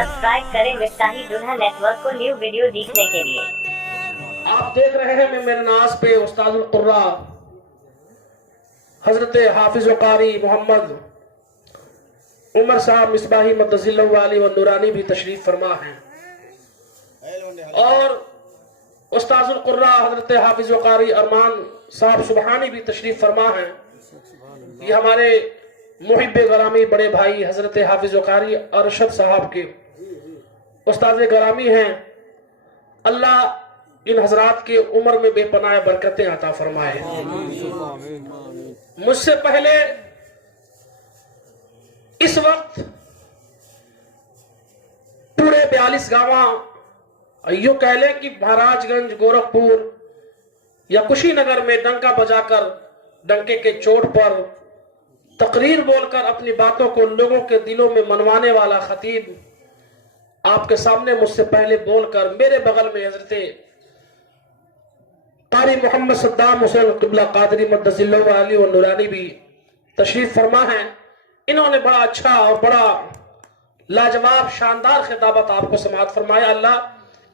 Subscribe करें मिफ्ताही दुल्हा network को न्यू वीडियो देखने के लिए। आप देख रहे हैं मैं मेरे नाज पे उस्तादुल कुर्रा हजरत हाफिज कारी मोहम्मद उमर साहब मिसबाही मद्दजिल्लहु वाली व नूरानी भी तशरीफ फरमा हैं, और उस्तादुल कुर्रा हजरत हाफिज कारी अरमान साहब सुबहानी भी तशरीफ फरमा हैं। ये हमारे मुहिब्बे गरामी बड़े भाई हजरत हाफिज कारी अरशद साहब के उस्ताद गरामी हैं। अल्लाह इन हजरात के उम्र में बेपनाह बरकतें अता फरमाए। मुझसे पहले इस वक्त पूरे 42 गांव यूं कह लें कि महाराजगंज, गोरखपुर या कुशीनगर में डंका बजाकर डंके के चोट पर तकरीर बोलकर अपनी बातों को लोगों के दिलों में मनवाने वाला खतीब आपके सामने मुझसे पहले बोलकर मेरे बगल में हजरत कारी मोहम्मद सद्दाम हुसैन क़िबला क़ादरी मद्दजिल्लहु वाली व नूरानी भी तशरीफ फरमा हैं। इन्होंने बड़ा अच्छा और बड़ा लाजवाब शानदार खिताबत आपको समाअत फरमाया। अल्लाह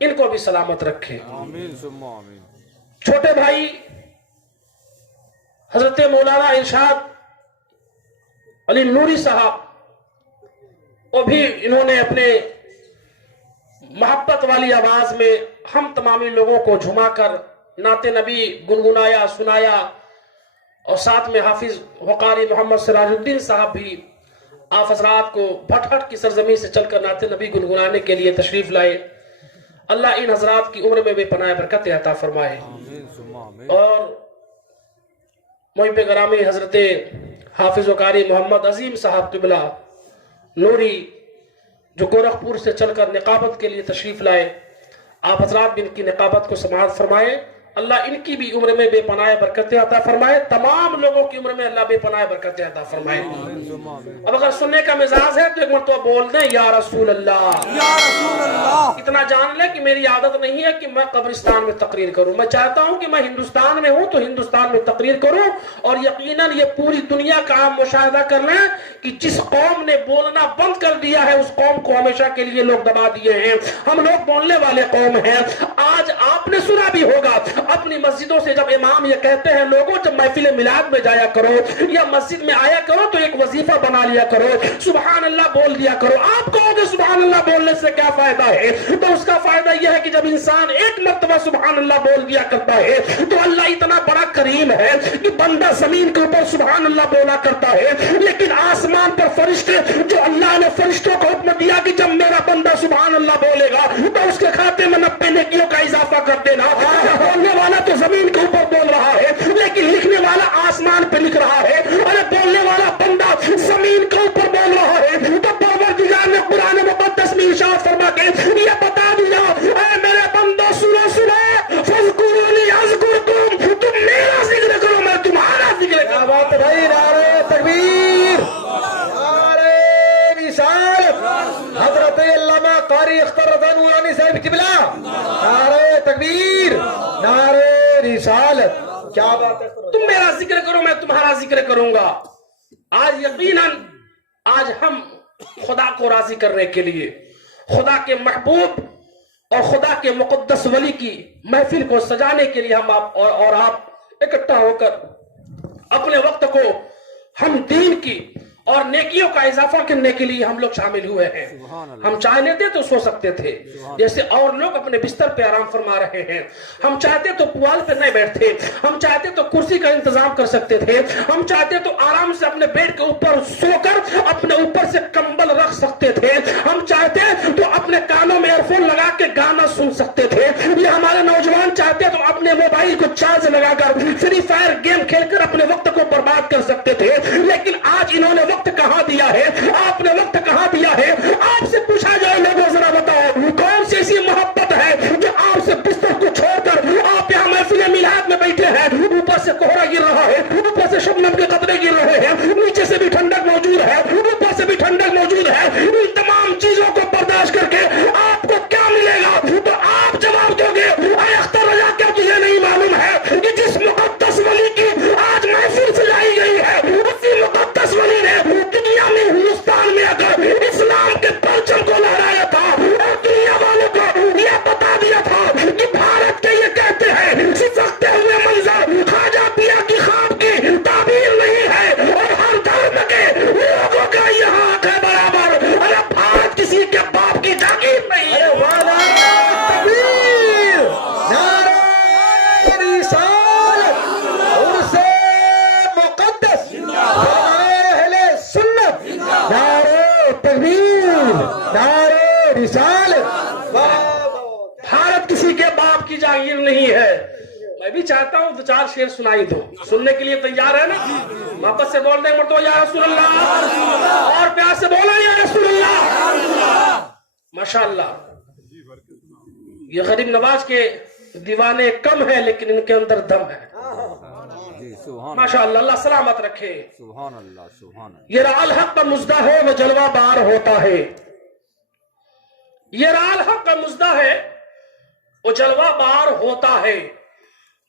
इनको भी सलामत रखे। आमीन सुम्मा आमीन। छोटे भाई हजरत मौलाना इरशाद अली नूरी साहब, वो भी इन्होंने अपने मोहब्बत वाली आवाज में हम तमामी लोगों को झुमाकर नाते नबी गुनगुनाया, सुनाया, और साथ में हाफिज वकारी मोहम्मद सिराजुद्दीन साहब भी आप हजरात को भटहट की सरजमी से चलकर नाते नबी गुनगुनाने के लिए तशरीफ लाए। अल्लाह इन हजरात की उम्र में बेपनाह बरकत अता फरमाए। और मुहिब्बे गरामी हजरत हाफिज वकारी मोहम्मद अजीम साहब क़िबला नूरी जो गोरखपुर से चलकर निकाबत के लिए तशरीफ लाए, आप हजरात भी इनकी निकाबत को समाअत फरमाए। अल्लाह इनकी भी उम्र में बेपनाह बरकतें अता फरमाए। तमाम लोगों की उम्र में अल्लाह बेपनाह बरकतें अता फरमाए। अब अगर सुनने का मिजाज है तो एक मरतबा बोल दें या रसूल अल्लाह, या रसूल अल्लाह। इतना जान ले कि मेरी आदत नहीं है कि मैं कब्रिस्तान में तकरीर करूं। मैं चाहता हूं कि मैं हिंदुस्तान में हूं तो हिंदुस्तान में तकरीर करूं, और यकीनन ये पूरी दुनिया का आप मुशाहिदा कर लें कि जिस कौम ने बोलना बंद कर दिया है उस कौम को हमेशा के लिए लोग दबा दिए हैं। हम लोग बोलने वाले कौम हैं। आज आपने सुना भी होगा अपनी मस्जिदों से जब इमाम ये कहते हैं लोगों जब महफिल मिलाद में जाया करो या मस्जिद में आया करो तो एक वजीफा बना लिया करो, सुभान अल्लाह बोल दिया करो। आप कहोगे सुभान अल्लाह बोलने से क्या फायदा है? तो उसका फायदा यह है कि जब इंसान एक मर्तबा सुभान अल्लाह बोल दिया करता है तो अल्लाह इतना बड़ा करीम है कि बंदा जमीन के ऊपर सुभान अल्लाह बोला करता है, लेकिन आसमान पर फरिश्ते, जो अल्लाह ने फरिश्तों को हुक्म दिया कि जब मेरा बंदा सुभान अल्लाह बोलेगा तो उसके खाते में 90 नेकियों का इजाफा कर देना। बोलने वाला तो जमीन के ऊपर बोल रहा है लेकिन लिखने वाला आसमान पे लिख रहा है। अरे बोलने वाला बंदा जमीन के ऊपर बोल रहा है तो परवरदिगार ने कुरान मुक़द्दस में इरशाद फरमा के ये बता दिया, अरे मेरे बंदो सुनो सुनो, फज़कुरूनी अज़कुरकुम, तुम मेरा जिक्र करो मैं तुम्हारा जिक्र करूं। क्या बात है भाई, नारे तकबीर, नारे रिसालत, हजरत अल्लामा कारी अख्तर रज़ा नूरानी साहब क़िबला, नारे तकबीर, नारे रिसालत। क्या बात है, तुम मेरा जिक्र करो मैं तुम्हारा जिक्र करूंगा। आज यकीनन आज हम खुदा को राजी करने के लिए, खुदा के महबूब और खुदा के मुक़द्दस वली की महफिल को सजाने के लिए हम आप इकट्ठा होकर अपने वक्त को हम दीन की और नेकियों का इजाफा करने के लिए हम लोग शामिल हुए हैं। हम चाह लेते तो सो सकते थे जैसे और लोग अपने बिस्तर पे आराम फरमा रहे हैं। हम चाहते तो पुआल पे नहीं बैठते, हम चाहते तो कुर्सी का इंतजाम कर सकते थे, हम चाहते तो आराम से अपने बेड के ऊपर सोकर अपने ऊपर से कंबल रख सकते थे, हम चाहते तो अपने कानों में एयरफोन लगा के गाना सुन सकते थे। ये हमारे नौजवान चाहते तो अपने मोबाइल को चार्ज लगाकर फ्री फायर गेम खेलकर अपने वक्त को बर्बाद कर सकते थे, लेकिन आज इन्होंने वक्त कहां दिया है? आपने वक्त कहां दिया है? आपसे पूछा जाए लोगों जरा बताओ कौन सी ऐसी मोहब्बत है जो आपसे बिस्तर को छोड़कर आप यहाँ महफिल मिलाद में बैठे हैं? ऊपर से कोहरा गिर रहा है, ऊपर से शबनम के कतरे गिर रहे हैं, नीचे से भी ठंडक मौजूद है, ऊपर से भी ठंडक मौजूद है। इन तमाम चीजों को बर्दाश्त करके आपको क्या मिलेगा? तो आप जवाब दोगे अरे अख्तर रज़ा क्या तुझे नहीं मालूम है कि जिस मुक़द्दस वली की आज महफिल सजाई गई है उसी मुक़द्दस वली ने दुनिया में हिंदुस्तान में अगर इस्लाम के परचम को लहराया था نہیں ہے. میں بھی چاہتا ہوں 2-4 شعر سنائی دو. سننے کے لیے تیار ہے نا؟ محبت سے بول دیں مرتبہ یا رسول اللہ, اور پیار سے بولا یا رسول اللہ. ماشاءاللہ, یہ غریب نواز کے دیوانے کم ہیں لیکن ان کے اندر دم ہے. ماشاءاللہ, اللہ سلامت رکھے. یہ راہ الحق کا مزدہ ہے وہ جلوہ بار ہوتا ہے. یہ راہ الحق کا مزدہ ہے وہ جلوہ بار ہوتا ہے.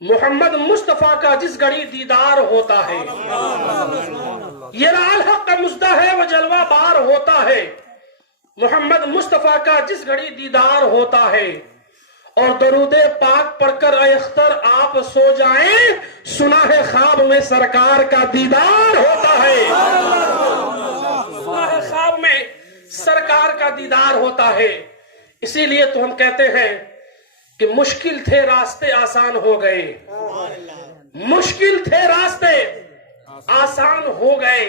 محمد مصطفیٰ کا جس گھڑی دیدار ہوتا ہے. یہ راہ الحق کا مزدہ ہے وہ جلوہ بار ہوتا ہے. محمد مصطفیٰ کا جس گھڑی دیدار ہوتا ہے. اور درود پاک پڑھ کر اے اختر آپ سو جائیں, سنا ہے خواب میں سرکار کا دیدار ہوتا ہے. سنا ہے خواب میں سرکار کا دیدار ہوتا ہے. اسی لیے تو ہم کہتے ہیں کہ مشکل تھے راستے آسان ہو گئے. مشکل تھے راستے آسان ہو گئے,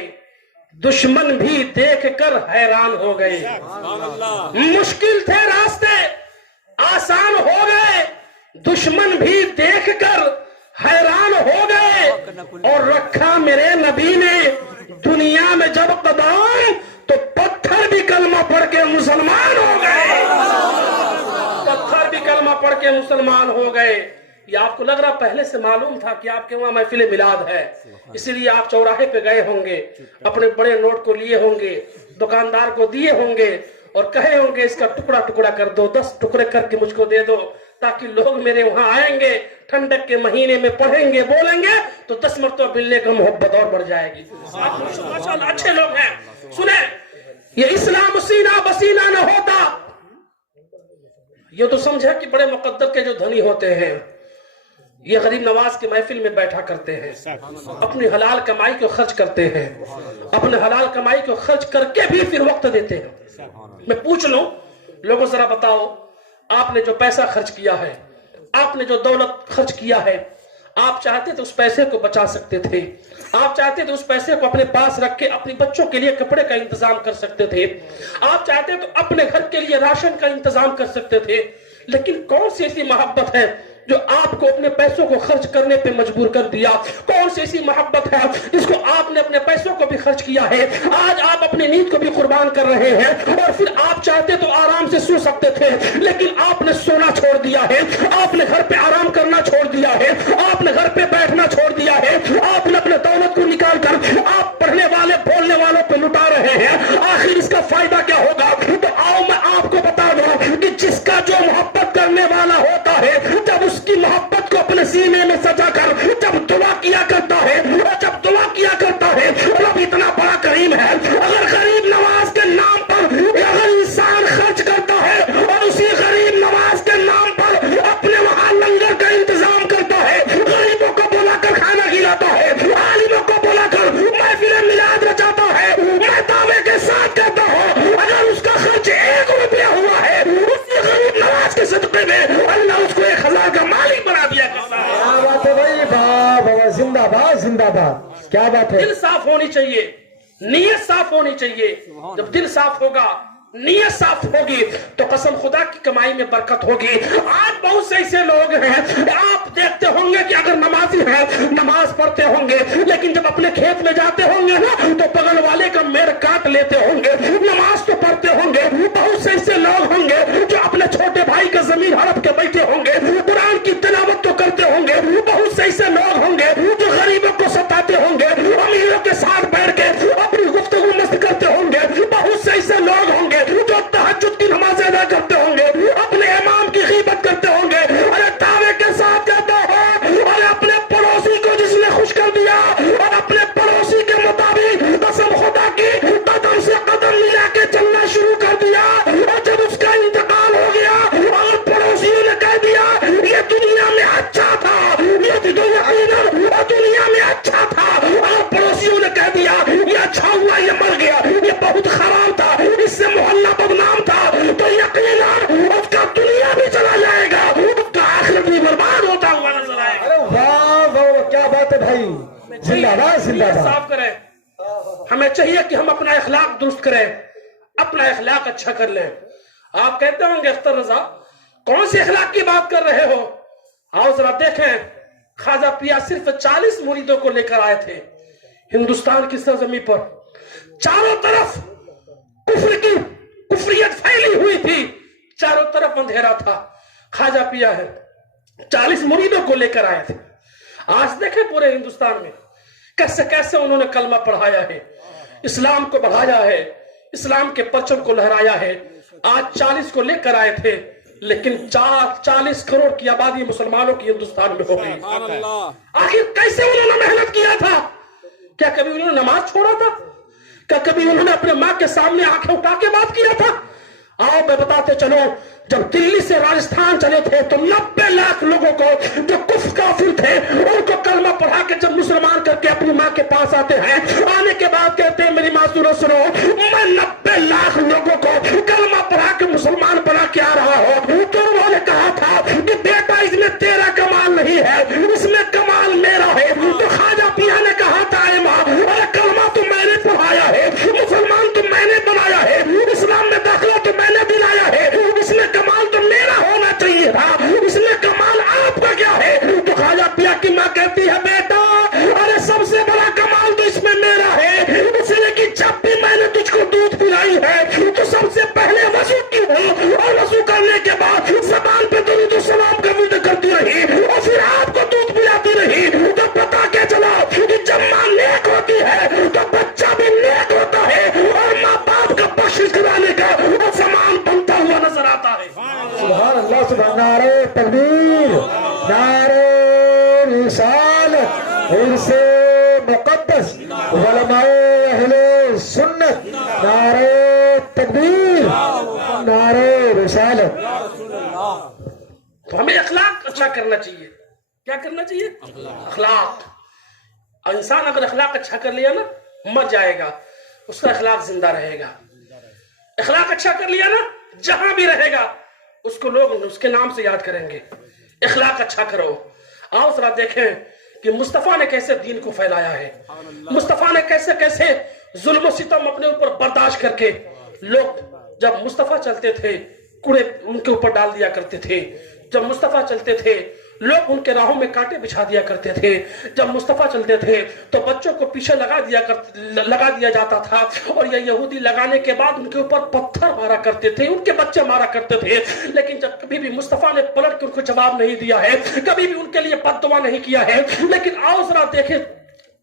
دشمن بھی دیکھ کر حیران ہو گئے. مشکل تھے راستے آسان ہو گئے, دشمن بھی دیکھ کر حیران ہو گئے. اور رکھا میرے نبی نے دنیا میں جب قدم, تو پتھر بھی کلمہ پڑھ کے مسلمان ہو گئے. پتھر بھی کلمہ پڑھ کے مسلمان ہو گئے. یہ آپ کو لگ رہا پہلے سے معلوم تھا کہ آپ کے وہاں محفل میلاد ہے, اسی لیے آپ چوراہے پہ گئے ہوں گے, اپنے بڑے نوٹ کو لیے ہوں گے, دکاندار کو دیے ہوں گے اور کہے ہوں گے اس کا ٹکڑا ٹکڑا کر دو, 10 ٹکڑے کر کے مجھ کو دے دو, تاکہ لوگ میرے وہاں آئیں گے, ٹھنڈک کے مہینے میں پڑھیں گے, بولیں گے تو 10 مرتبہ ملنے کا محبت اور بڑھ جائے گی. آپ ماشاءاللہ اچھے لوگ ہیں. سنیں, یہ اسلام سینہ بسینہ نہ ہوتا. یہ تو سمجھا کہ بڑے مقدر کے جو دھنی ہوتے ہیں یہ غریب نواز کے محفل میں بیٹھا کرتے ہیں, اپنی حلال کمائی کو خرچ کرتے ہیں, اپنے حلال کمائی کو خرچ کر کے بھی پھر وقت دیتے ہیں. میں پوچھ لوں لوگوں, ذرا بتاؤ, آپ نے جو پیسہ خرچ کیا ہے, آپ نے جو دولت خرچ کیا ہے, آپ چاہتے تو اس پیسے کو بچا سکتے تھے, آپ چاہتے تو اس پیسے کو اپنے پاس رکھ کے اپنی بچوں کے لیے کپڑے کا انتظام کر سکتے تھے, آپ چاہتے تو اپنے گھر کے لیے راشن کا انتظام کر سکتے تھے. لیکن کون سی ایسی محبت ہے جو آپ کو اپنے پیسوں کو خرچ کرنے پہ مجبور کر دیا؟ کون سی ایسی محبت ہے جس کو آپ نے اپنے پیسوں کو بھی خرچ کیا ہے؟ آج آپ اپنی نیند کو بھی قربان کر رہے ہیں, اور پھر آپ چاہتے تو آرام سے سو سکتے تھے, لیکن آپ نے سونا چھوڑ دیا ہے, آپ نے گھر پہ آرام کرنا چھوڑ دیا ہے, آپ نے گھر پہ بیٹھنا چھوڑ دیا ہے, آپ نے اپنے دولت کو نکال کر آپ پڑھنے والے بولنے والوں پہ لٹا رہے ہیں. آخر اس کا فائدہ کیا ہوگا؟ تو آؤ میں آپ کو بتا دوں کہ جس کا جو محبت کرنے والا ہوتا ہے, جب اس کی محبت کو اپنے سینے میں سجا کر جب دعا کیا کرتا ہے, اور جب دعا کیا کرتا ہے, رب اتنا بڑا کریم ہے. اگر غریب نواز کے نام پر اگر انسان خرچ کرتا ہے اور اسی غریب نواز کے نام پر اپنے وہاں لنگر کا انتظام کرتا ہے, غریبوں کو بلا کر کھانا کھلاتا ہے, عالموں کو بلا کر محفل میلاد رچاتا ہے, میں دعوے کے ساتھ کہتا ہوں اگر اس کا خرچ 1 روپیہ ہوا ہے, اسی غریب نواز کے صدقے میں اللہ اس کو 1000 کا مالک بنا دیا کرتا ہے. کیا بات ہے بھائی, واہ, زندہ باد, زندہ باد, کیا بات ہے. دل صاف ہونی چاہیے, نیت صاف ہونی چاہیے. جب دل صاف ہوگا, نیت صاف ہوگی, تو قسم خدا کی کمائی میں برکت ہوگی. آج بہت سے ایسے لوگ ہیں, آپ دیکھتے ہوں گے کہ اگر نمازی ہیں نماز پڑھتے ہوں گے, لیکن جب اپنے کھیت میں جاتے ہوں گے نا تو بغل والے کا میر کاٹ لیتے ہوں گے. نماز تو پڑھتے ہوں گے, بہت سے ایسے لوگ ہوں گے جو اپنے چھوٹے بھائی کا زمین ہڑپ کے بیٹھے ہوں گے, قرآن کی تلاوت تو کرتے ہوں گے. بہت سے ایسے لوگ ہوں گے جو غریبوں کو ستاتے ہوں گے, امیروں کے ساتھ بیٹھ کے اپنی گفتگو مست کرتے ہوں گے. بہت سے ایسے لوگ ہوں گے جو تہجد کی نماز ادا کرتے ہوں گے, اپنے امام کی غیبت کرتے ہوں گے. ارے دعوے کے ساتھ کہتا ہوں, ارے اپنے پڑوسی کو جس نے خوش کر دیا اور اپنے پڑوسی کے مطابق قسم خدا کی قدم سے قدم ملا کے چلنا شروع کر دیا, اور جب اس کا انتقال ہو گیا اور پڑوسیوں نے کہہ دیا یہ دنیا میں اچھا تھا, یہ دنیا میں اچھا تھا, اور پڑوسیوں نے کہہ دیا یہ اچھا ہوا یہ مر گیا, یہ بہت خراب تھا, اس سے محلہ بدنام تھا, تو یقیناً اس کا دنیا بھی چلا جائے گا, اس کا آخرت بھی برباد ہوتا ہوا نظر آئے گا. واہ واہ, کیا بات ہے بھائی, زندہ باد, زندہ نیت باد. صاف کریں. ہمیں چاہیے کہ ہم اپنا اخلاق درست کریں, اپنا اخلاق اچھا کر لیں. آپ کہتے ہوں گے اختر رضا کون سی اخلاق کی بات کر رہے ہو؟ आओ जरा देखें, ख्वाजा पिया सिर्फ 40 मुरीदों को लेकर आए थे हिंदुस्तान की सरजमी पर। चारों तरफ कुफरियत फैली हुई थी, चारों तरफ अंधेरा था। ख्वाजा पिया है 40 मुरीदों को लेकर आए थे। आज देखें पूरे हिंदुस्तान में कैसे कैसे उन्होंने कलमा पढ़ाया है, इस्लाम को बढ़ाया है, इस्लाम के परचम को लहराया है। आज 40 को लेकर आए थे, लेकिन 40 करोड़ की आबादी मुसलमानों की हिंदुस्तान में हो गई। आखिर कैसे उन्होंने मेहनत किया था? क्या कभी उन्होंने नमाज छोड़ा था? क्या कभी उन्होंने अपने माँ के सामने आंखें उठा के बात किया था? आओ मैं बताते चलो, जब दिल्ली से राजस्थान चले थे तो 90 लाख लोगों को जो कुफ्र काफिर थे उनको कलमा पढ़ा के जब मुसलमान करके अपनी माँ के पास आते हैं, आने के बाद कहते हैं मेरी माँ सुनो सुनो, मैं 90 लाख लोगों को कलमा पढ़ा के मुसलमान बना के आ रहा हूँ। तो उन्होंने कहा था कि बेटा इसमें तेरा कमाल नहीं है, इसमें कमाल मेरा है। तो ख्वाजा पिया ने कहा था अरे माँ, अरे कलमा तो मैंने पढ़ाया है, मुसलमान तो मैंने बनाया है, इस्लाम में दाखिला तो मैंने दिलाया है, इसमें कमाल तो मेरा होना चाहिए था, इसमें कमाल आपका क्या है? तो ख्वाजा पिया की माँ कहती है बेटा अरे सबसे बड़ा कमाल तो इसमें मेरा है, इसलिए कि जब भी मैंने तुझको दूध पिलाई है तो सबसे पहले वजू की हो और वजू करने के बाद ज़बान पे दुरूद और सलाम का विर्द करती रही और फिर आपको दूध पिलाती रही। तो पता क्या चला कि जब माँ नेक होती है तो बच्चा भी नेक होता है और माँ बाप का बख्शिश कराने का वो समान बनता हुआ नजर आता है। सुभान अल्लाह, सुभान नारे तकबीर, नारे रिसालत, इरसे मुक़द्दस, उलमाए अहले सुन्नत, नारे तकबीर, नारे रिसालत। तो हमें अखलाक अच्छा करना चाहिए। क्या करना चाहिए? अखलाक। इंसान अगर अखलाक अच्छा कर लिया ना, मर जाएगा, उसका अखलाक जिंदा रहेगा। अखलाक अच्छा कर लिया ना, जहां भी रहेगा उसको लोग उसके नाम से याद करेंगे। अखलाक अच्छा करो। आओ जरा देखें कि मुस्तफा ने कैसे दीन को फैलाया है, मुस्तफा ने कैसे कैसे जुल्म सितम अपने ऊपर बर्दाश्त करके, लोग जब मुस्तफा चलते थे कूड़े उनके ऊपर डाल दिया करते थे, जब मुस्तफा चलते थे लोग उनके राहों में कांटे बिछा दिया करते थे, जब मुस्तफा चलते थे तो बच्चों को पीछे लगा दिया जाता था और ये यहूदी लगाने के बाद उनके ऊपर पत्थर मारा करते थे, उनके बच्चे मारा करते थे। लेकिन जब कभी भी मुस्तफा ने पलट के उनको जवाब नहीं दिया है, कभी भी उनके लिए बद्दुआ नहीं किया है। लेकिन आओ जरा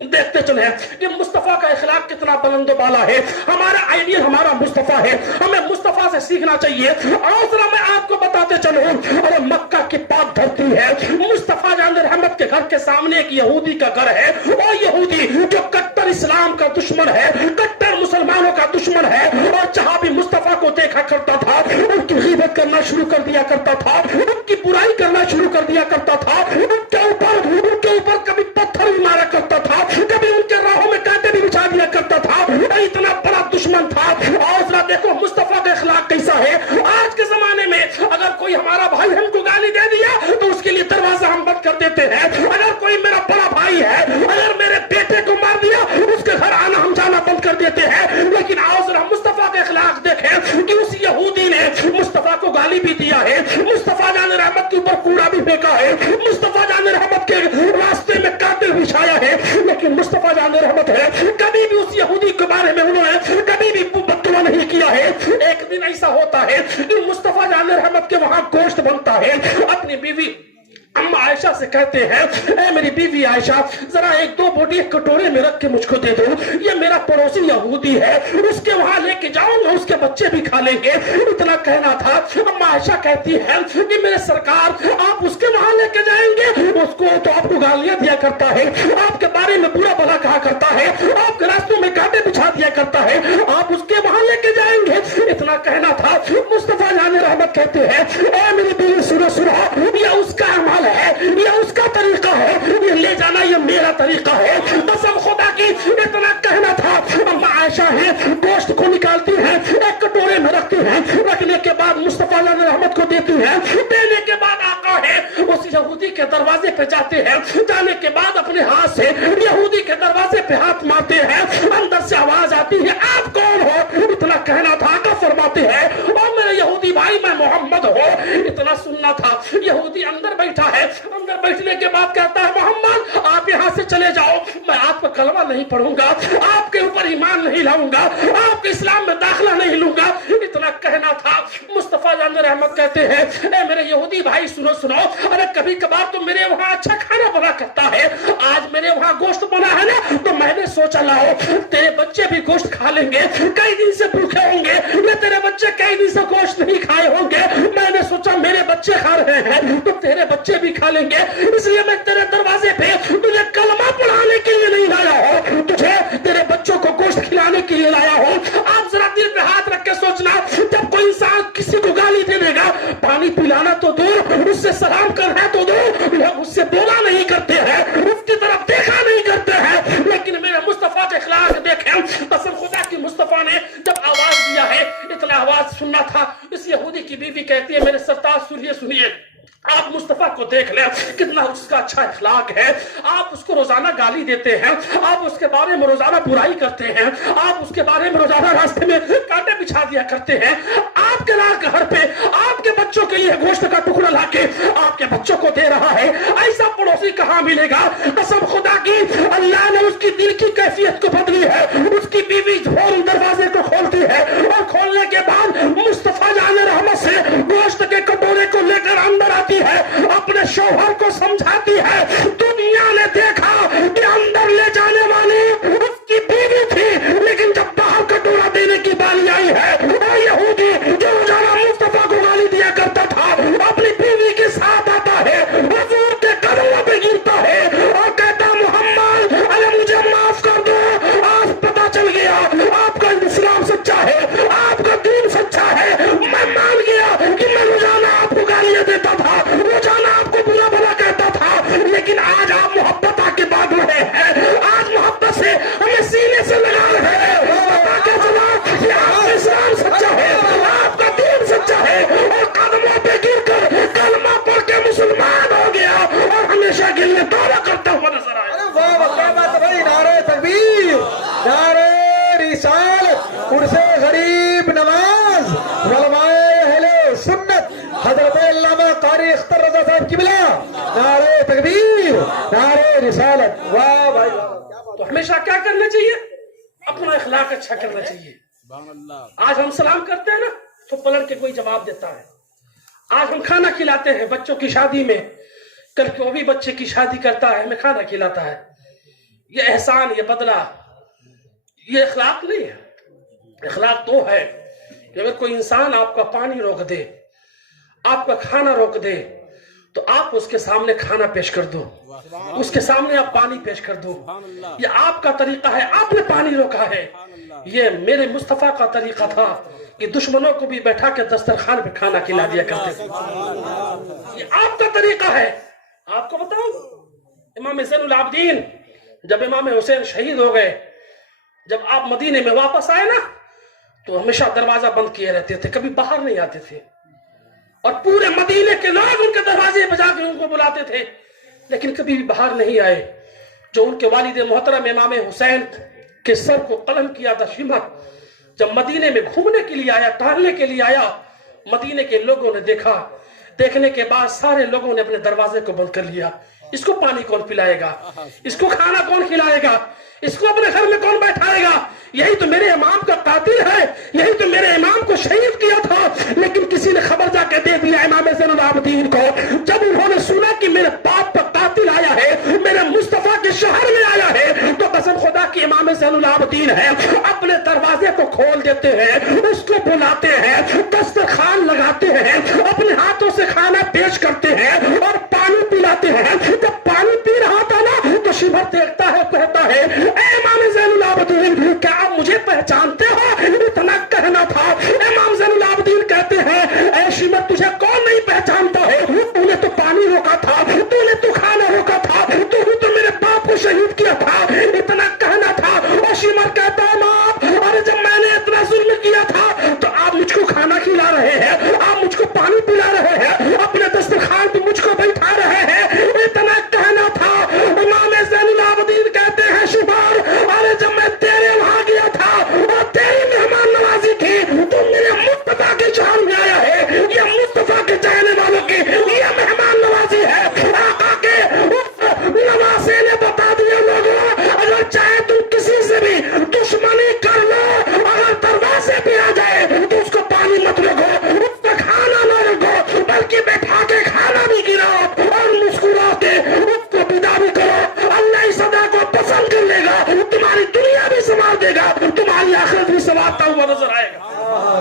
देखते चले कि मुस्तफा का इखलाक कितना बुलंद बाला है। हमारा आइडियल हमारा मुस्तफा है, हमें मुस्तफा से सीखना चाहिए। आओ जरा मैं आपको बताते चलूं, अरे मक्का की पाक धरती है, मुस्तफा जान रहमत के घर के सामने एक यहूदी का घर है, और यहूदी जो कट्टर इस्लाम का दुश्मन है, कट्टर मुसलमानों का दुश्मन है, और जहां भी मुस्तफा को देखा करता था उनकी गीबत करना शुरू कर दिया करता था, उनकी बुराई करना शुरू कर दिया करता था, उनके ऊपर कभी पत्थर भी मारा करता था, कभी उनके राहों में कांटे भी बिछा दिया करता था। इतना बड़ा दुश्मन था। और जरा देखो मुस्तफा का इखलाक कैसा है। आज के जमाने में अगर कोई हमारा भाई हमको गाली दे दिया तो उसके लिए दरवाजा हम बंद कर देते हैं। अगर कोई मेरा बड़ा भाई है, अगर मेरे बेटे को मार दिया उसके घर आना हम जाना बंद कर देते हैं। लेकिन आओ जरा मुस्तफा का इखलाक देखें कि उस यहूदी ने मुस्तफा को गाली भी दिया है, मुस्तफा जान रहमत के ऊपर कूड़ा भी फेंका है, मुस्तफा जान रहमत के रास्ते में कांटे बिछाया है, लेकिन मुस्तफा जान रहमत है कभी भी उस यहूदी के बारे में उन्होंने कभी भी बददुआ नहीं किया है। एक दिन ऐसा होता है कि मुस्तफा जान रहमत के वहां गोश्त बनता है, अपनी बीवी अम्मा आयशा से कहते हैं ए मेरी बीवी आयशा जरा एक दो बोटी एक कटोरे में रख के मुझको दे दो, ये मेरा पड़ोसी यहूदी है, उसके वहां लेके जाऊंगा, उसके बच्चे भी खा लेंगे। इतना कहना था। अम्मा आयशा कहती है कि मेरे सरकार आप उसके वहां लेके जाएंगे, उसको तो आपको गालियां दिया करता है, आपके बारे में बुरा भला कहा करता है, आपके रास्तों में कांटे बिछा दिया करता है, आप उसके वहां लेके जाएंगे। इतना कहना था। मुस्तफा जान रहमत कहते हैं ए मेरी बीवी सुनो सुनो, ये उसका अमल है, ये उसका तरीका है, ये ले जाना ये मेरा तरीका है। कसम खुदा की इतना कहना था। अम्मा आयशा है गोश्त को निकालती है, एक कटोरे में रखती है, रखने के बाद मुस्तफा रहमत को देती है, देने के बाद आका है उस यहूदी के दरवाजे पे जाते हैं, जाने के बाद अपने हाथ से यहूदी के दरवाजे पे हाथ मारते हैं, अंदर से आवाज आती है आप कौन हो? इतना कहना था। आका फरमाते हैं और मेरे यहूदी भाई मैं मोहम्मद हूँ। इतना सुनना था। यहूदी अंदर बैठा है, अंदर बैठने के बाद कहता है मोहम्मद आप यहाँ से चले जाओ, मैं आपका कलमा नहीं पढ़ूंगा, आपके ऊपर ईमान नहीं लाऊंगा, आपके इस्लाम में दाखिला नहीं लूंगा। इतना कहना था। मुस्तफा जान रहमत कहते हैं ए मेरे यहूदी भाई सुनो सुनो, अरे कभी कभार तो मेरे वहाँ अच्छा खाना बना करता है, आज मेरे वहाँ गोश्त बना है ना, तो मैंने सोचा लाओ तेरे बच्चे भी गोश्त खा लेंगे, कई दिन से भूखे होंगे, मैं तेरे बच्चे कई दिन से गोश्त नहीं खाए होंगे, मैंने सोचा मेरे बच्चे खा रहे हैं तो तेरे बच्चे भी खा लेंगे, इसलिए मैं तेरे दरवाजे पे तुझे कलमा पढ़ाने के लिए नहीं लाया हूँ, तुझे तेरे बच्चों को गोश्त खिलाने के लिए लाया हूँ। आप जरा दिल पे हाथ रख के सोचना, जब कोई इंसान किसी को गाली दे देगा, पानी पिलाना तो दूर, उससे सलाम करना तो दूर, लोग उससे बोला नहीं करते हैं, उसकी तरफ देखा नहीं करते हैं, लेकिन मेरे मुस्तफा के अखलाक देखें, कसम खुदा की मुस्तफा ने जब आवाज दिया है, इतना आवाज सुनना था। इस यहूदी की बीवी कहती है मेरे सरताज सुनिए सुनिए, आप मुस्तफा को देख लें कितना उसका अच्छा अखलाक है, आप उसको रोजाना गाली देते हैं, आप उसके बारे में रोजाना बुराई करते हैं, आप उसके बारे में रोजाना रास्ते में कांटे बिछा दिया करते हैं, आपके घर पे आपके बच्चों के लिए गोश्त का टुकड़ा लाके आपके बच्चों को दे रहा है, ऐसा पड़ोसी कहाँ मिलेगा। कसम खुदा की अल्लाह ने उसकी दिल की कैफियत को बदली है। उसकी बीवी फौरन दरवाजे को खोलती है और खोलने के बाद मुस्तफा जाने रहमत से गोश्त के कटोरे को लेकर अंदर आती है, अपने शौहर को समझाती है। दुनिया ने देखा कि अंदर ले जाने वाली उसकी बीवी थी, लेकिन जब बाहर कटोरा देने की बारी आई है, वो यहूदी जो रोजाना मुस्तफा को गाली दिया करता था, अपनी बीवी के साथ आता है, हुजूर के कदमों पे गिरता है और कहता मोहम्मद अरे मुझे माफ कर दो, आज पता चल गया आपका इस्लाम सच्चा है, आपका दीन सच्चा है, मैं मान गया कि मैं रोजाना आपको गालियां देता था, रोजाना आपको बुरा भला कहता था, लेकिन आज आप मोहब्बत आके बांध रहे हैं, आज मोहब्बत से हमें सीने से लगा रहे हैं, पता क्या चला कि आपका इस्लाम सच्चा है, आपका दीन सच्चा है, और कदमों पे गिरकर कलमा पढ़ के मुसलमान हो गया और हमेशा के लिए तौबा करता हुआ नजर आया। अरे वाह वाह, क्या बात है भाई, नारे तकबीर, नारे रिसालत, उर्से गरीब नवाज, उलमाए अहले सुन्नत, हजरत अल्लामा कारी अख्तर रजा साहब की बिला, नारे तकबीर, नारे रिसालत, वाह भाई वाह। तो हमेशा क्या करना चाहिए, अपना अखलाक अच्छा करना चाहिए। आज हम सलाम करते हैं ना तो पलट के कोई जवाब देता है, आज हम खाना खिलाते हैं बच्चों की शादी में, कल को भी बच्चे की शादी करता है हमें खाना खिलाता है, ये एहसान, ये बदला, ये अखलाक नहीं है। अखलाक तो है कि अगर कोई इंसान आपका पानी रोक दे, आपका खाना रोक दे, तो आप उसके सामने खाना पेश कर दो, उसके सामने आप पानी पेश कर दो। ये आपका तरीका है, आपने पानी रोका है। ये मेरे मुस्तफा का तरीका था कि दुश्मनों को भी बैठा के दस्तरखान पे खाना खिला दिया करते थे। ये आपका तरीका है। आपको बताऊं, इमाम ज़ैनुल आबिदीन जब इमाम हुसैन शहीद हो गए, जब आप मदीने में वापस आए ना, तो हमेशा दरवाजा बंद किए रहते थे, कभी बाहर नहीं आते थे, और पूरे मदीने के लोग उनके दरवाजे बजा के उनको बुलाते थे, लेकिन कभी भी बाहर नहीं आए। जो उनके वालिद मोहतरम इमाम हुसैन के सर को कलम किया था शिमर, जब मदीने में घूमने के लिए आया, टहलने के लिए आया, मदीने के लोगों ने देखा, देखने के बाद सारे लोगों ने अपने दरवाजे को बंद कर लिया। इसको पानी कौन पिलाएगा, इसको खाना कौन खिलाएगा, इसको अपने घर में कौन बैठाएगा, यही तो मेरे इमाम का कातिल है, यही तो मेरे इमाम को शहीद किया था। लेकिन किसी ने खबर जाके दे दिया इमाम ज़ैनुल आबिदीन को। जब उन्होंने सुना कि मेरे बाप पर कातिल आया है, मेरे मुस्तफा के शहर में आया है, तो कसम खुदा की इमाम ज़ैनुल आबिदीन है, अपने दरवाजे को खोल देते हैं, उसको बुलाते हैं, दस्तरखान लगाते हैं, अपने हाथों से खाना पेश करते हैं और पानी पिलाते हैं। जब पानी पी रहा था ना, तो शिमर देखता है, कहता है ए इमाम ज़ैनुल आबिदीन, क्या आप मुझे पहचानते हो? इतना कहना था। इमाम ज़ैनुल आबिदीन कहते हैं ए शिमर, तुझे कौन नहीं पहचानता है, तूने तो पानी रोका था, तूने तो खाना रोका था, तूने तो मेरे बाप को शहीद किया था। इतना कहना था। और शिमर कहता है माँ, अरे जब मैंने इतना जुल्म किया था, तो आप मुझको खाना खिला रहे हैं, आप मुझको पानी पिला रहे हैं, अपने दस्तरखान पे मुझको बैठा रहे हैं। इतना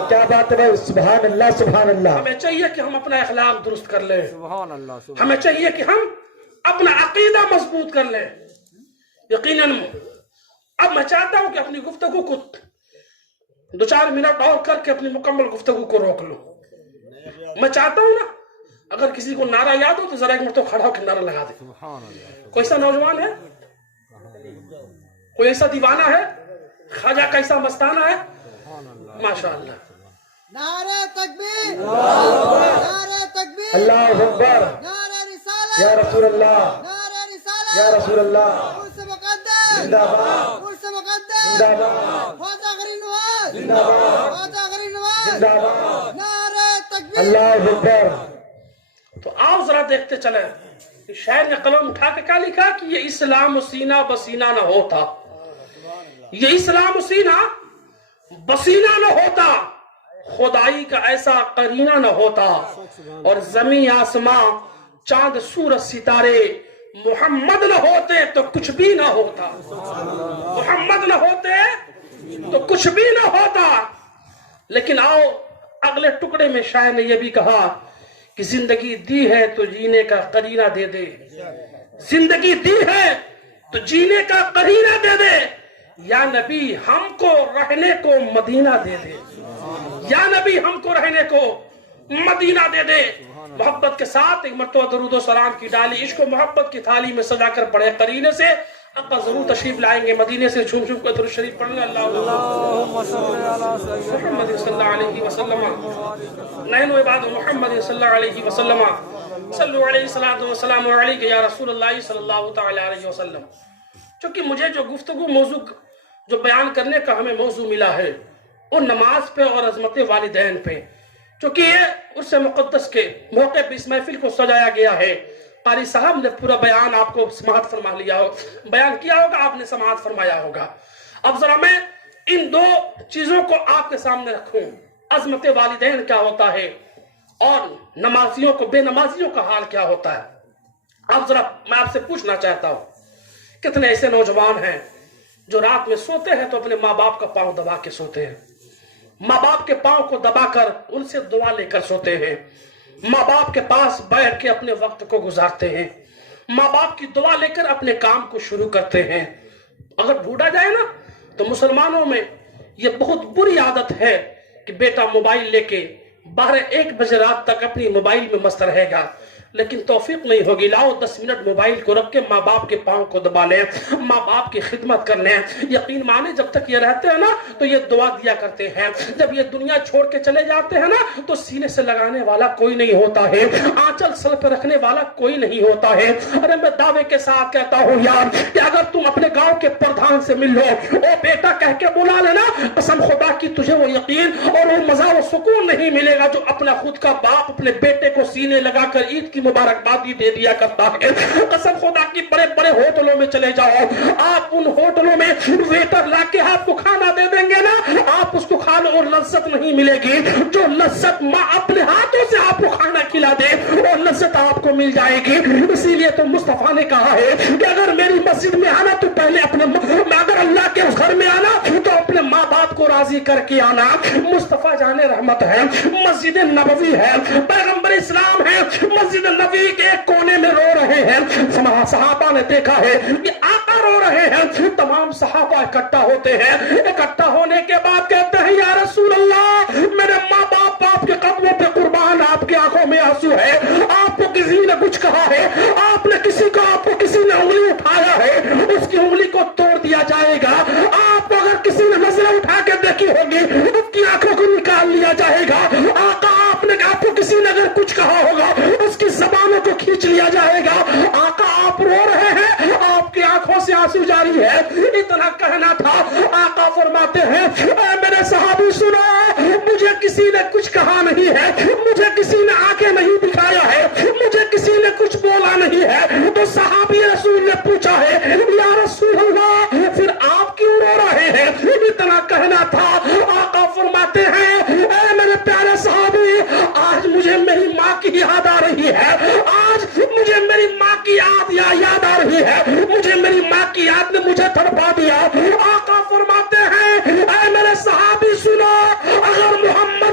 کیا بات ہے بھائی، سبحان اللہ سبحان اللہ. ہمیں چاہیے کہ ہم اپنا اخلاق درست کر لیں. سبحان اللہ. ہمیں چاہیے کہ ہم اپنا عقیدہ مضبوط کر لیں. یقیناً اب میں چاہتا ہوں کہ اپنی گفتگو کو 2-4 منٹ اور کر کے اپنی مکمل گفتگو کو روک لوں. میں چاہتا ہوں نا، اگر کسی کو نعرہ یاد ہو تو ذرا ایک مرتبہ کھڑا ہو کے نعرہ لگا دے. کوئی ایسا نوجوان ہے، کوئی ایسا دیوانہ ہے، خواجہ کیسا مستانہ ہے؟ ماشاءاللہ. نعرہ تکبیر، نعرہ تکبیر، اللہ اکبر. نعرہ رسالت، یا رسول اللہ، نعرہ رسالت، یا رسول اللہ. عرس مقدس، زندہ باد، عرس مقدس، زندہ باد، خواجہ غریب نواز، زندہ باد، خواجہ غریب نواز، زندہ باد. نعرہ تکبیر. اللہ اکبر. تو آؤ ذرا دیکھتے چلیں کہ شاعر نے قلم اٹھا کے کیا لکھا کہ یہ اسلام سینہ بسینہ نہ ہوتا. یہ اسلام سینہ بسینہ نہ ہوتا، خدائی کا ایسا قرینہ نہ ہوتا، اور زمین آسماں چاند سورج ستارے محمد نہ ہوتے تو کچھ بھی نہ ہوتا. محمد نہ ہوتے تو کچھ بھی نہ ہوتا. لیکن آؤ اگلے ٹکڑے میں شاعر نے یہ بھی کہا کہ زندگی دی ہے تو جینے کا قرینہ دے دے. زندگی دی ہے تو جینے کا قرینہ دے دے. یا نبی ہم کو رہنے کو مدینہ دے دے. یا نبی ہم کو رہنے کو مدینہ دے دے. محبت کے ساتھ ایک مرتبہ درود و سلام کی ڈالی عشق و محبت کی تھالی میں سجا کر بڑے قرینے سے آقا ضرور تشریف لائیں گے. مدینے سے جھوم جھوم کر درود شریف پڑھنے اللہم صل علی سیدنا محمد صلی اللہ علیہ وسلم. نین و عباد محمد صلی اللہ علیہ وسلم. صلو علیہ الصلوۃ والسلام علیک یا رسول اللہ صلی اللہ تعالی علیہ وسلم. چونکہ مجھے جو گفتگو موضوع جو بیان کرنے کا ہمیں موضوع ملا ہے وہ نماز پہ اور عظمت والدین پہ، چونکہ یہ اس مقدس کے موقع پہ اس محفل کو سجایا گیا ہے. قاری صاحب نے پورا بیان آپ کو سماعت فرما لیا ہو، بیان کیا ہوگا، آپ نے سماعت فرمایا ہوگا. اب ذرا میں ان 2 چیزوں کو آپ کے سامنے رکھوں، عظمت والدین کیا ہوتا ہے اور نمازیوں کو، بے نمازیوں کا حال کیا ہوتا ہے. اب ذرا میں آپ سے پوچھنا چاہتا ہوں، کتنے ایسے نوجوان ہیں جو رات میں سوتے ہیں تو اپنے ماں باپ کا پاؤں دبا کے سوتے ہیں، ماں باپ کے پاؤں کو دبا کر ان سے دعا لے کر سوتے ہیں، ماں باپ کے پاس بیٹھ کے اپنے وقت کو گزارتے ہیں، ماں باپ کی دعا لے کر اپنے کام کو شروع کرتے ہیں. اگر ڈھونڈا جائے نا تو مسلمانوں میں یہ بہت بری عادت ہے کہ بیٹا موبائل لے کے 12-1 بجے رات تک اپنی موبائل میں مست رہے گا، لیکن توفیق نہیں ہوگی. لاؤ 10 منٹ موبائل کو رکھ کے ماں باپ کے پاؤں کو دبا لیں، ماں باپ کی خدمت کر لیں. یقین مانے جب تک یہ رہتے ہیں نا تو یہ دعا دیا کرتے ہیں، جب یہ دنیا چھوڑ کے چلے جاتے ہیں نا تو سینے سے لگانے والا کوئی نہیں ہوتا ہے، آنچل سر پہ رکھنے والا کوئی نہیں ہوتا ہے. ارے میں دعوے کے ساتھ کہتا ہوں یار کہ اگر تم اپنے گاؤں کے پردھان سے مل لو، او بیٹا کہہ کے بلا لینا، قسم خدا کی تجھے وہ یقین اور وہ مزہ و سکون نہیں ملے گا جو اپنا خود کا باپ اپنے بیٹے کو سینے لگا کر عید کی مبارکبادی دے دیا کرتا ہے. قسم خدا کی بڑے بڑے ہوٹلوں میں چلے جاؤ، آپ ان ہوٹلوں میں ویٹر لا کے آپ کو کھانا دے دیں گے نا، آپ اس کو کھا لو اور لذت نہیں ملے گی جو لذت ماں اپنے ہاتھوں سے آپ کو کھانا کھلا دے، اور لذت آپ کو مل جائے گی. اسی لیے تو مصطفیٰ نے کہا ہے کہ اگر میری مسجد میں آنا تو پہلے اپنے اگر اللہ کے گھر میں آنا تو اپنے ماں باپ کو راضی کر کے آنا. مصطفیٰ جان رحمت ہے، مسجد نبوی ہے، پیغمبر اسلام ہے، مسجد نبوی کے ایک کونے میں رو رہے ہیں. صحابہ نے دیکھا ہے کہ آقا رو رہے ہیں، تمام صحابہ اکٹھا ہوتے ہیں. اکٹھا ہونے کے بعد کہتے ہیں یا رسول اللہ میرے ماں باپ آپ کے قدموں پہ قربان، آپ کی آنکھوں میں آنسو ہے، آپ کو کسی نے کچھ کہا ہے، آپ نے آپ کو کسی نے انگلی اٹھایا ہے، اس کی انگلی کو توڑ دیا جائے گا. آپ کو اگر کسی نے نظر اٹھا کے دیکھی ہوگی اس کی آنکھوں کو نکال لیا جائے گا. آقا آپ کو کسی نے اگر کچھ کہا ہوگا اس کی زبانوں کو کھینچ لیا جائے گا. آقا آپ رو رہے ہیں، آپ کی آنکھوں سے آنسو جاری ہے. اتنا کہنا تھا، آقا فرماتے ہیں اے میرے صحابی سنو، مجھے کسی نے کچھ کہا نہیں ہے، مجھے کسی نے آنکھیں نہیں دکھایا ہے، مجھے کسی نے کچھ بولا نہیں ہے. تو صحابی رسول نے پوچھا ہے یا رسول اللہ پھر آپ کیوں رو رہے ہیں؟ اتنا کہنا تھا، آقا فرماتے ہیں اے میرے پیارے صحابی آج مجھے میری ماں کی یاد آ رہی ہے، آج مجھے میری ماں کی یاد آ رہی ہے، مجھے میری ماں کی یاد نے مجھے تڑپا دیا. آقا فرماتے ہیں اے میرے صحابی سنو، اگر محمد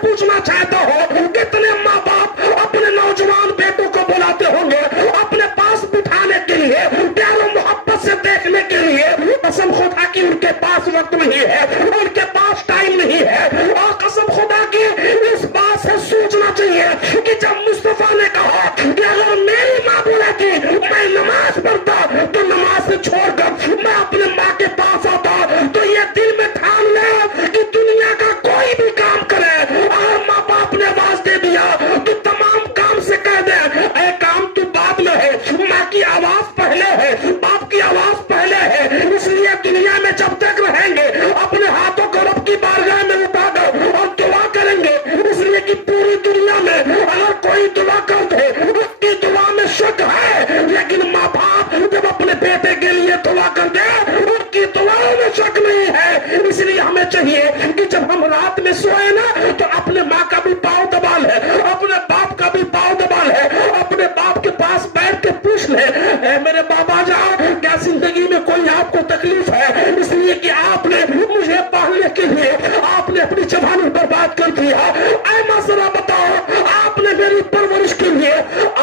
पूछना चाहता हूँ, कितने माँ बाप अपने नौजवान बेटों को बुलाते होंगे अपने पास बिठाने के लिए, प्यार और मोहब्बत से देखने के लिए। कसम खुदा की उनके पास वक्त नहीं है, उनके पास टाइम नहीं है। और कसम खुदा की इस बात से सोचना चाहिए कि जब मुस्तफा ने कहा कि अगर मेरी माँ बोले थी मैं नमाज पढ़ता तो नमाज से छोड़कर मैं अपने माँ के पास आता, तो ये दिल में ठान ले कि दुनिया का कोई भी काम करे, अगर माँ बाप ने आवाज दे दिया तो तमाम काम से कह दे ऐ काम तू बाद में है, माँ की आवाज पहले है, बाप की आवाज पहले है। इसलिए दुनिया में जब तक रहेंगे अपने हाथों को रब की बारगाह में उठाकर और दुआ करेंगे, इसलिए कि पूरी दुनिया में अगर कोई दुआ कर दे उसकी दुआ में शक है, लेकिन माँ बाप जब अपने बेटे के लिए दुआ कर दे उनकी दुआओं में शक नहीं है। इसलिए हमें चाहिए कि जब हम रात में सोए ना तो अपने माँ का भी पाँव दबा ले, अपने बाप का भी पाँव दबा ले, अपने बाप के पास बैठ के पूछ ले मेरे बाबा जान क्या जिंदगी में कोई आपको तकलीफ है, इसलिए कि आपने मुझे पालने के लिए आपने अपनी जवानी बर्बाद कर दिया। ऐ माँ जरा बताओ, आपने मेरी परवरिश के लिए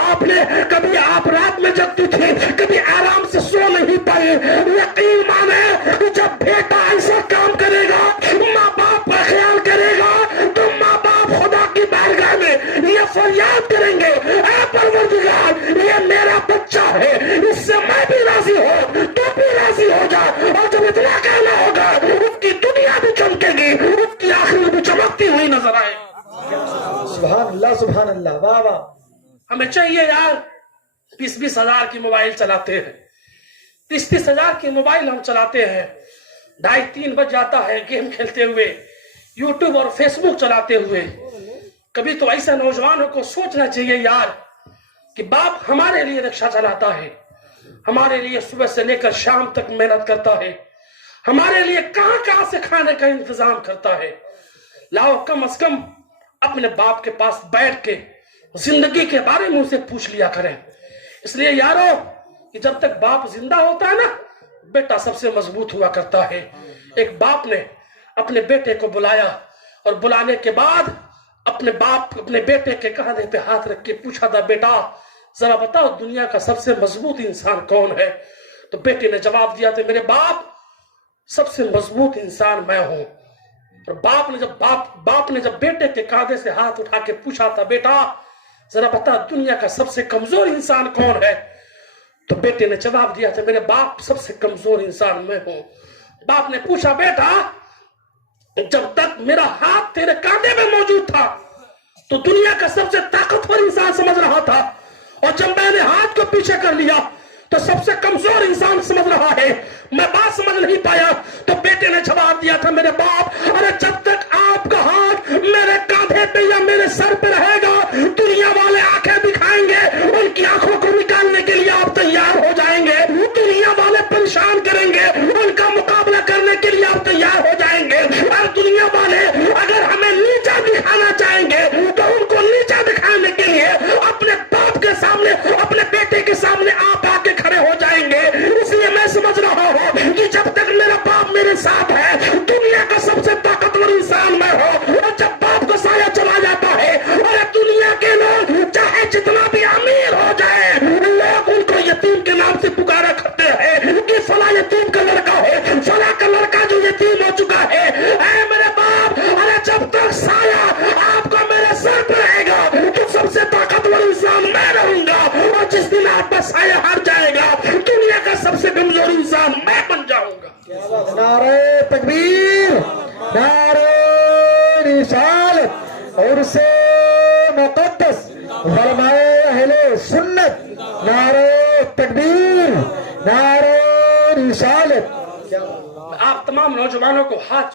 आपने कभी आप रात में जगती थी, कभी आराम से सो नहीं पाई। यकीन माने जब बेटा ऐसा काम करेगा, माँ बाप का ख्याल करेगा, तो माँ बाप खुदा की बारगाह में ये फरियाद करेंगे ऐ परवरदिगार ये मेरा बच्चा है, इससे मैं भी राजी हूँ, तू भी राजी हो जा। और जब इतना कहना होगा उसकी दुनिया भी चमकेगी, उसकी आखिरत भी चमकती हुई नजर आएगी। सुभान अल्लाह, वाह वाह। हमें चाहिए यार 20-20 हजार की मोबाइल चलाते हैं, 30-30 हजार की मोबाइल हम चलाते हैं, 2:30-3 बज जाता है गेम खेलते हुए, यूट्यूब और फेसबुक चलाते हुए। कभी तो ऐसे नौजवानों को सोचना चाहिए यार कि बाप हमारे लिए रिक्शा चलाता है, हमारे लिए सुबह से लेकर शाम तक मेहनत करता है, हमारे लिए कहां कहां से खाने का इंतजाम करता है। लाओ कम से कम अपने बाप के पास बैठ के जिंदगी के बारे में उसे पूछ लिया करें। इसलिए यारो कि जब तक बाप जिंदा होता है ना, बेटा सबसे मजबूत हुआ करता है। एक बाप ने अपने बेटे को बुलाया और बुलाने के बाद अपने बाप अपने बेटे के कंधे पे हाथ रख के पूछा था, बेटा जरा बताओ दुनिया का सबसे मजबूत इंसान कौन है। तो बेटे ने जवाब दिया था, मेरे बाप सबसे मजबूत इंसान मैं हूं। और बाप ने जब बेटे के कांधे से हाथ उठा के पूछा था, बेटा जरा बता दुनिया का सबसे कमजोर इंसान कौन है। तो बेटे ने जवाब दिया था, मेरे बाप सबसे कमजोर इंसान मैं हूं। बाप ने पूछा, बेटा जब तक मेरा हाथ तेरे कांधे में मौजूद था तो दुनिया का सबसे ताकतवर इंसान समझ रहा था, और जब मैंने हाथ को पीछे कर लिया तो सबसे कमजोर इंसान समझ रहा है। मैं बात समझ नहीं पाया। तो बेटे ने जवाब दिया था, मेरे बाप अरे जब तक आपका हाथ मेरे कांधे पे या मेरे सर पे रहेगा दुनिया वाले आंखें दिखाएंगे, उनकी आंखों को निकालने के लिए आप तैयार हो जाएंगे। दुनिया वाले परेशान करेंगे, उनका मुकाबला करने के लिए आप तैयार हो जाएंगे। और दुनिया वाले अगर हमें नीचा दिखाना चाहेंगे तो उनको नीचा दिखाने के लिए अपने बाप के सामने अपने बेटे के सामने आप आके खड़े हो जाएंगे। इसलिए मैं समझ रहा हूं कि जब तक मेरा बाप मेरे साथ है दुनिया का सबसे ताकतवर इंसान मैं हूं। और जब बाप का साया चला जाता है और दुनिया के लोग चाहे जितना भी अमीर हो जाए लोग उनको यतीम के नाम से पुकारा करते हैं कि फला यतीम का लड़का है, फला का लड़का जो यतीम हो चुका है। ऐ मेरे बाप अरे जब तक साया आपका मेरे सर पर रहेगा तो सबसे ताकतवर इंसान मैं रहूंगा, और जिस दिन आपका साया हट जाएगा दुनिया का सबसे कमजोर इंसान मैं बन जाऊंगा। नारे तकबीर, नारे रिसालत और से मुक़द्दस फरमाए अहले सुन्नत, नारे तकबीर, नारे रिसालत। आप तमाम नौजवानों को हाथ